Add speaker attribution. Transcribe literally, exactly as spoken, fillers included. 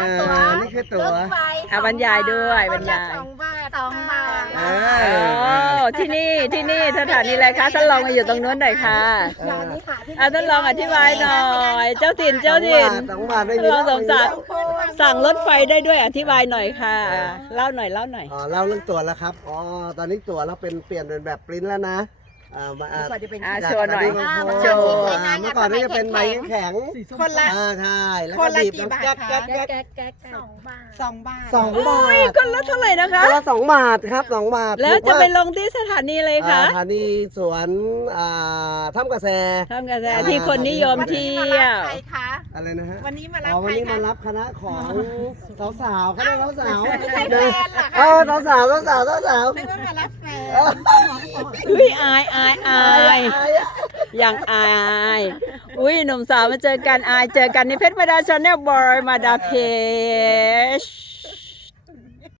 Speaker 1: ตั๋ว
Speaker 2: นี่คือตั๋ว
Speaker 1: รถไฟ
Speaker 3: อ่ะบรรยายด้วยบรรยาย
Speaker 1: สองบาทสองบาท
Speaker 2: เอ
Speaker 3: โอ้ที่นี่ที่นี่สถานีอะไรคะท่านรองมาอยู่ตรงนู้นหน่อยค่ะ
Speaker 1: อย่างนี้ค่ะที่
Speaker 3: อ่ะท่านรองอธิบายหน่อย เจ้าถิ่นเจ้าถิ่น
Speaker 2: สองบาทไม่
Speaker 3: ท่าน
Speaker 2: มี
Speaker 3: รองสมศักดิ์
Speaker 2: ไม่มี
Speaker 3: สั่งรถไฟได้ด้วยอธิบายหน่อยค่ะเล่าหน่อยเล่าหน่อย
Speaker 2: อ๋อเล่าเรื่องตั๋วแล้วครับอ๋อตอนนี้ตั๋วเราเป็นเปลี่ยนเป็นแบบปริ้นแล้วนะอ่ามาอ่า
Speaker 1: ก่อนจะเป็น
Speaker 3: อ่ะ
Speaker 2: จาก
Speaker 3: โชว์หน่อย
Speaker 2: ตอนนี้
Speaker 3: โชว์
Speaker 2: อ่าเมื่อก่อนนี่จะเป็นไม้แข็ง
Speaker 1: คนละ
Speaker 2: อ่าใช่แล้ว
Speaker 1: ค
Speaker 2: ก็
Speaker 1: นละ
Speaker 2: บีบ
Speaker 1: กี่
Speaker 2: น้ำ
Speaker 1: บาท
Speaker 2: แก๊ก
Speaker 1: คะ
Speaker 2: แก๊กแก๊ก
Speaker 1: แก๊กแก๊กสองบาทสองบาท
Speaker 2: สองบาท
Speaker 3: คนละเท่าไหร่นะคะ
Speaker 2: คนละสองบาทครับสองบาท
Speaker 3: แล้วจะ
Speaker 2: ถูก
Speaker 3: ไป
Speaker 2: มาก
Speaker 3: ลงที่สถานีเลย
Speaker 2: อ่า
Speaker 3: คะ
Speaker 2: สถานีสวนอ่าถ้ำกระแส
Speaker 3: ทำกระแสที่คนนิยม
Speaker 1: วัน
Speaker 3: เที่
Speaker 1: นี้มา
Speaker 3: ยว
Speaker 1: รับใครคะ
Speaker 2: อะไรนะฮะ
Speaker 1: วันนี้มารับ
Speaker 2: อ๋อ
Speaker 1: ใค
Speaker 2: วัน
Speaker 1: ร
Speaker 2: นี้
Speaker 1: คะ
Speaker 2: มารับคณะของสาวๆคณะสาว
Speaker 1: ไม่
Speaker 2: ๆ
Speaker 1: ใช่แฟนเหรอ
Speaker 2: เอ
Speaker 1: คะ
Speaker 2: อสาวๆสาวๆสาวๆ
Speaker 1: นึกว่ามารับแฟน
Speaker 3: อุ้ยอายอายอายอย่างอายอุ้ยหนุ่มสาวมาเจอกันอายเจอกันในเพชรมาดาชาแนลบอยมาดาเพช